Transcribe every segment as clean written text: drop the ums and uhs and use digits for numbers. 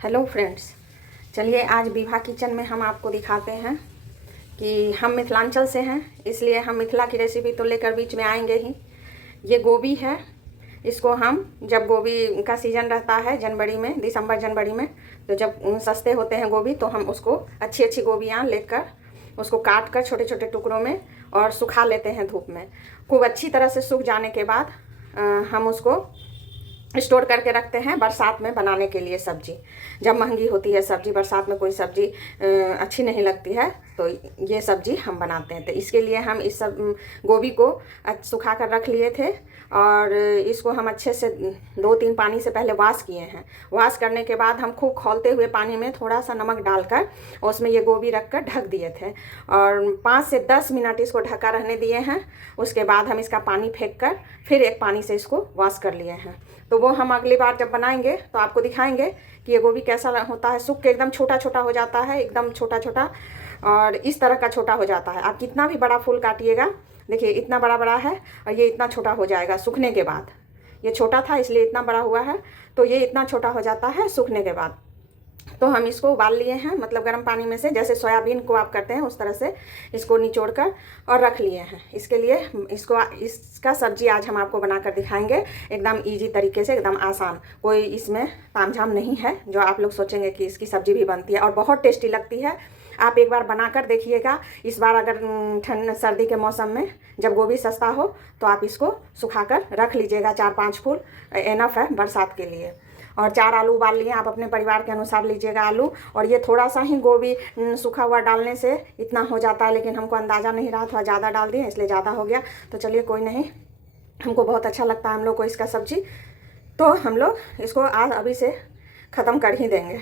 Hello friends, चलिए आज Vibha kitchen में हम आपको दिखाते हैं कि हम मिथिलांचल से हैं, इसलिए हम मिथिला की रेसिपी तो लेकर बीच में आएंगे ही। ये गोभी है, इसको हम जब गोभी का सीज़न रहता है जनवरी में, दिसंबर जनवरी में, तो जब सस्ते होते हैं गोभी तो हम उसको अच्छी अच्छी गोभियाँ लेकर उसको काट कर छोटे छोटे टुकड़ों में और सुखा लेते हैं धूप में। खूब अच्छी तरह से सूख जाने के बाद हम उसको स्टोर करके रखते हैं बरसात में बनाने के लिए। सब्जी जब महंगी होती है सब्जी, बरसात में कोई सब्जी अच्छी नहीं लगती है, तो ये सब्जी हम बनाते हैं। तो इसके लिए हम इस सब गोभी को सुखा कर रख लिए थे और इसको हम अच्छे से 2-3 पानी से पहले वॉश किए हैं। वॉश करने के बाद हम खूब खौलते हुए पानी में थोड़ा सा नमक डालकर उसमें ये गोभी रख कर ढक दिए थे और 5 से 10 मिनट इसको ढका रहने दिए हैं। उसके बाद हम इसका पानी फेंक कर फिर एक पानी से इसको वॉश कर लिए हैं। तो वो हम अगली बार जब बनाएंगे तो आपको दिखाएंगे कि ये गोभी कैसा होता है। सूख के एकदम छोटा छोटा हो जाता है, एकदम छोटा छोटा, और इस तरह का छोटा हो जाता है। आप कितना भी बड़ा फूल काटिएगा, देखिए इतना बड़ा बड़ा है और ये इतना छोटा हो जाएगा सूखने के बाद। ये छोटा था इसलिए इतना बड़ा हुआ है, तो ये इतना छोटा हो जाता है सूखने के बाद। तो हम इसको उबाल लिए हैं, मतलब गर्म पानी में से, जैसे सोयाबीन को आप करते हैं उस तरह से इसको निचोड़ कर और रख लिए हैं। इसके लिए इसका सब्जी आज हम आपको बनाकर दिखाएंगे, एकदम इजी तरीके से, एकदम आसान। कोई इसमें तामझाम नहीं है जो आप लोग सोचेंगे कि इसकी सब्जी भी बनती है, और बहुत टेस्टी लगती है। आप एक बार बनाकर देखिएगा। इस बार अगर ठंड सर्दी के मौसम में जब गोभी सस्ता हो तो आप इसको सुखाकर रख लीजिएगा। 4-5 फूल एनफ है बरसात के लिए। और 4 आलू उबाल लिए, आप अपने परिवार के अनुसार लीजिएगा आलू। और ये थोड़ा सा ही गोभी सूखा हुआ डालने से इतना हो जाता है, लेकिन हमको अंदाज़ा नहीं रहा, थोड़ा ज़्यादा डाल दिए इसलिए ज़्यादा हो गया। तो चलिए कोई नहीं, हमको बहुत अच्छा लगता है हम लोग को इसका सब्जी, तो हम लोग इसको आज अभी से ख़त्म कर ही देंगे।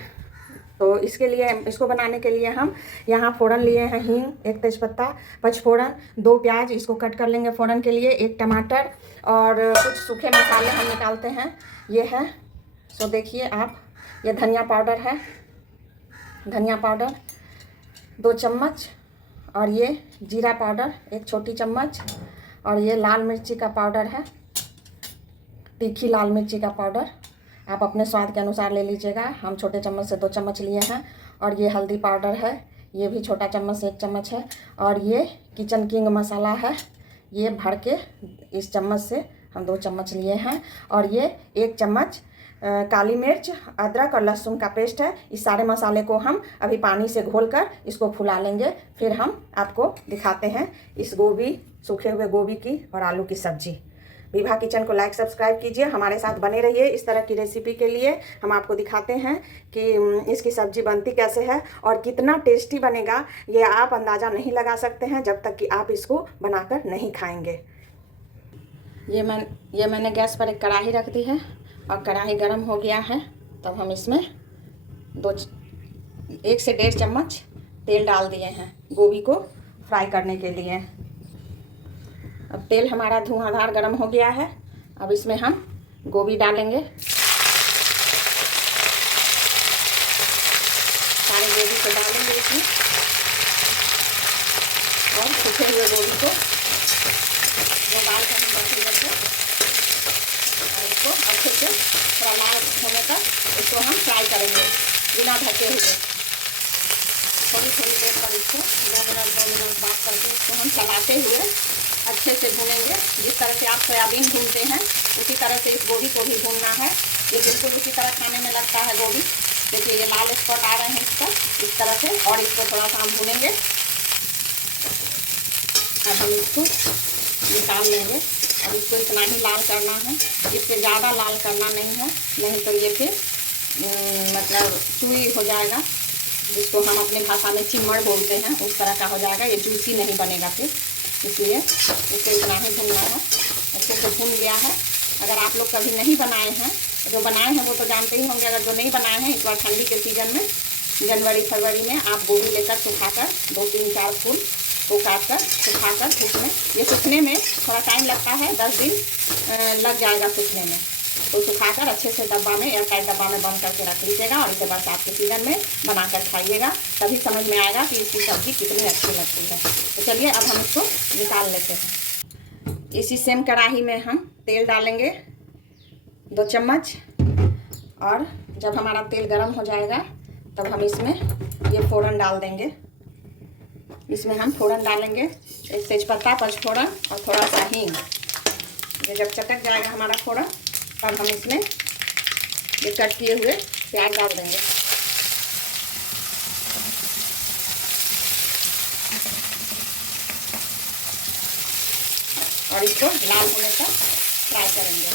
तो इसके लिए, इसको बनाने के लिए हम यहाँ फ़ोरन लिए हैं, हींग, 1 तेज़पत्ता, 5 फोड़न, 2 प्याज, इसको कट कर लेंगे फ़ोरन के लिए, 1 टमाटर और कुछ सूखे मसाले हम निकालते हैं। ये है, सो देखिए आप, ये धनिया पाउडर है, धनिया पाउडर 2 चम्मच, और ये जीरा पाउडर 1 छोटी चम्मच, और ये लाल मिर्ची का पाउडर है, तीखी लाल मिर्ची का पाउडर आप अपने स्वाद के अनुसार ले लीजिएगा। हम छोटे चम्मच से 2 चम्मच लिए हैं। और ये हल्दी पाउडर है, ये भी छोटा चम्मच से 1 चम्मच है। और ये किचन किंग मसाला है, ये भर के इस चम्मच से हम 2 चम्मच लिए हैं। और ये 1 चम्मच काली मिर्च, अदरक और लहसुन का पेस्ट है। इस सारे मसाले को हम अभी पानी से घोलकर इसको फुला लेंगे, फिर हम आपको दिखाते हैं इस गोभी, सूखे हुए गोभी की और आलू की सब्जी। विभा किचन को लाइक सब्सक्राइब कीजिए, हमारे साथ बने रहिए। इस तरह की रेसिपी के लिए हम आपको दिखाते हैं कि इसकी सब्जी बनती कैसे है और कितना टेस्टी बनेगा, ये आप अंदाज़ा नहीं लगा सकते हैं जब तक कि आप इसको बनाकर नहीं खाएंगे। ये मैंने गैस पर एक कढ़ाई रख दी है और कढ़ाई गर्म हो गया है। तब हम इसमें 1 से 1.5 चम्मच तेल डाल दिए हैं गोभी को फ्राई करने के लिए। अब तेल हमारा धुआंधार गर्म हो गया है। अब इसमें हम गोभी डालेंगे, सारे गोभी को डालेंगे इसमें, और सूखे हुए गोभी को वो डालकर हम रखेंगे और इसको अच्छे से थोड़ा लाल होने तक इसको हम फ्राई करेंगे बिना ढके हुए। थोड़ी थोड़ी देर पर इसको 2 मिनट 2 मिनट बाद करके इसको हम चलाते हुए अच्छे से भूनेंगे। जिस तरह से आप सोयाबीन भूनते हैं उसी तरह से इस गोभी को भी भूनना है। ये बिल्कुल उसी तरह खाने में लगता है गोभी। देखिए ये लाल स्पॉट आ रहे हैं इस पर, इस तरह से, और इसको थोड़ा सा हम भूनेंगे। अब हम इसको निकाल लेंगे और इसको इतना ही लाल करना है, इससे ज़्यादा लाल करना नहीं है, नहीं तो ये फिर मतलब चुई हो जाएगा, जिसको हम अपनी भाषा में चिम्मड़ बोलते हैं, उस तरह का हो जाएगा, ये जूसी नहीं बनेगा फिर। इसलिए इसको इतना ही भूनना है। अच्छे से भून गया है। अगर आप लोग कभी नहीं बनाए हैं, जो बनाए हैं वो तो जानते ही होंगे, अगर जो नहीं बनाए हैं, इस बार ठंडी के सीज़न में जनवरी फरवरी में आप गोभी लेकर सुखाकर 2-3-4 फूल को काटकर सुखाकर धूप में, ये सूखने में थोड़ा टाइम लगता है, 10 दिन लग जाएगा सूखने में। तो सुखाकर अच्छे से डब्बा में, एयरटाइट डब्बा में बंद करके रख लीजिएगा और इसे बरसात के सीज़न में बनाकर खाइएगा, तभी समझ में आएगा कि इसकी सब्ज़ी कितनी अच्छी लगती है। तो चलिए अब हम इसको निकाल लेते हैं। इसी सेम कढ़ाई में हम तेल डालेंगे 2 चम्मच, और जब हमारा तेल गर्म हो जाएगा तब हम इसमें ये फोड़न डाल देंगे। इसमें हम फोड़न डालेंगे, एक तेज़पत्ता, पचफोड़न और थोड़ा सा हींग। ये जब चटक जाएगा हमारा फोड़न तब हम इसमें ये कट किए हुए प्याज डाल देंगे। और इसको लाल होने तक फ्राई करेंगे।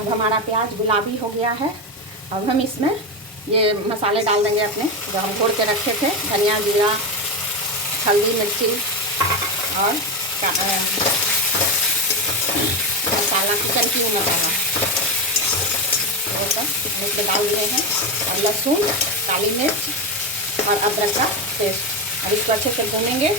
अब हमारा प्याज गुलाबी हो गया है। अब हम इसमें ये मसाले डाल देंगे अपने, जो हम घोड़ के रखे थे, धनिया, जीरा, हल्दी, मिर्ची और मसाला, किचन किंग मसाला, वो सब इसमें डाल दिए हैं। और लहसुन, काली मिर्च और अदरक का पेस्ट। और इसको अच्छे से भूनेंगे।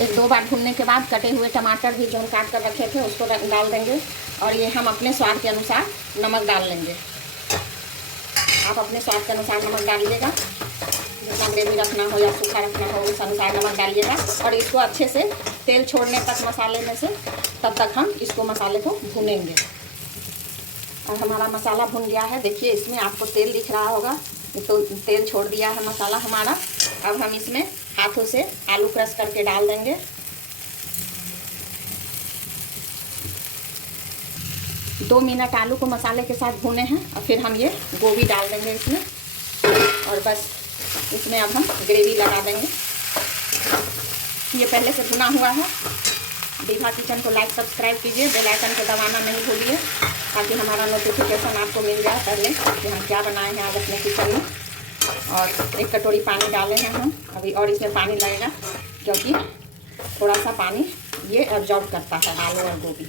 एक दो बार भूनने के बाद कटे हुए टमाटर भी जो हम काट कर रखे थे उसको डाल देंगे। और ये हम अपने स्वाद के अनुसार नमक डाल लेंगे। आप अपने स्वाद के अनुसार नमक डालिएगा, जितना ग्रेवी रखना हो या सूखा रखना हो उस अनुसार नमक डालिएगा। और इसको अच्छे से तेल छोड़ने तक मसाले में से, तब तक हम इसको मसाले को भूनेंगे। और हमारा मसाला भुन गया है, देखिए इसमें आपको तेल दिख रहा होगा, तो तेल छोड़ दिया है मसाला हमारा। अब हम इसमें हाथों से आलू क्रश करके डाल देंगे। दो मिनट आलू को मसाले के साथ भूने हैं और फिर हम ये गोभी डाल देंगे इसमें। और बस इसमें अब हम ग्रेवी लगा देंगे। ये पहले से भुना हुआ है। विभा किचन को लाइक सब्सक्राइब कीजिए, बेल आइकन को दबाना नहीं भूलिए, ताकि हमारा नोटिफिकेशन आपको मिल जाए पहले कि हम क्या बनाए हैं आज अपने किचन में। और एक कटोरी पानी डाले हैं हम अभी, और इसमें पानी लगेगा क्योंकि थोड़ा सा पानी ये एब्जॉर्ब करता है आलू और गोभी।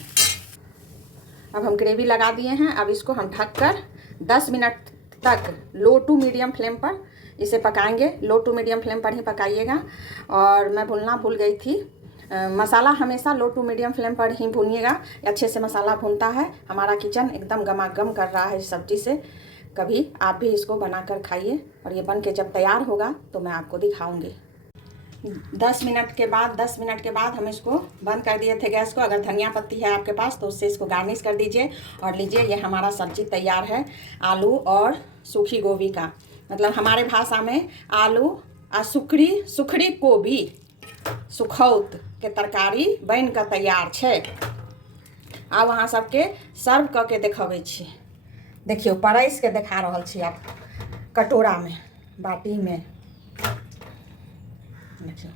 अब हम ग्रेवी लगा दिए हैं। अब इसको हम ढककर 10 मिनट तक लो टू मीडियम फ्लेम पर इसे पकाएंगे। लो टू मीडियम फ्लेम पर ही पकाइएगा। और मैं भूल गई थी, मसाला हमेशा लो टू मीडियम फ्लेम पर ही भूनिएगा, अच्छे से मसाला भूनता है। हमारा किचन एकदम गमागम कर रहा है इस सब्ज़ी से। कभी आप भी इसको बनाकर खाइए। और ये बन के जब तैयार होगा तो मैं आपको दिखाऊंगी। 10 मिनट के बाद हम इसको बंद कर दिए थे गैस को। अगर धनिया पत्ती है आपके पास तो उससे इसको गार्निश कर दीजिए। और लीजिए, ये हमारा सब्जी तैयार है आलू और सूखी गोभी का। मतलब हमारे भाषा में आलू आ सुखड़ी गोभी सुखौत के तरकारी बन के तैयार है। आ वहाँ सबके सर्व कऽ के देखबै छी। देखियो, परस के देखा रहल छी आप कटोरा में, बाटी में। देखियो,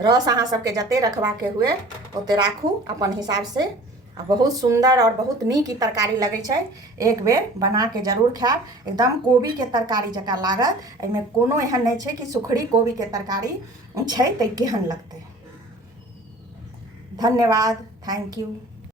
रस अहाँ सबके जते रखबा के हुए ओते राखू अपन हिसाब से। आ बहुत सुंदर और बहुत नीक ई तरकारी लगे छै। एक बेर बना के जरूर खायब, एकदम कोबी के तरकारी जका लागत। एहिमे कोनो एहन नहीं छै कि सुखड़ी कोबी के तरकारी छै तऽ केहन लगतै। धन्यवाद, थैंक यू।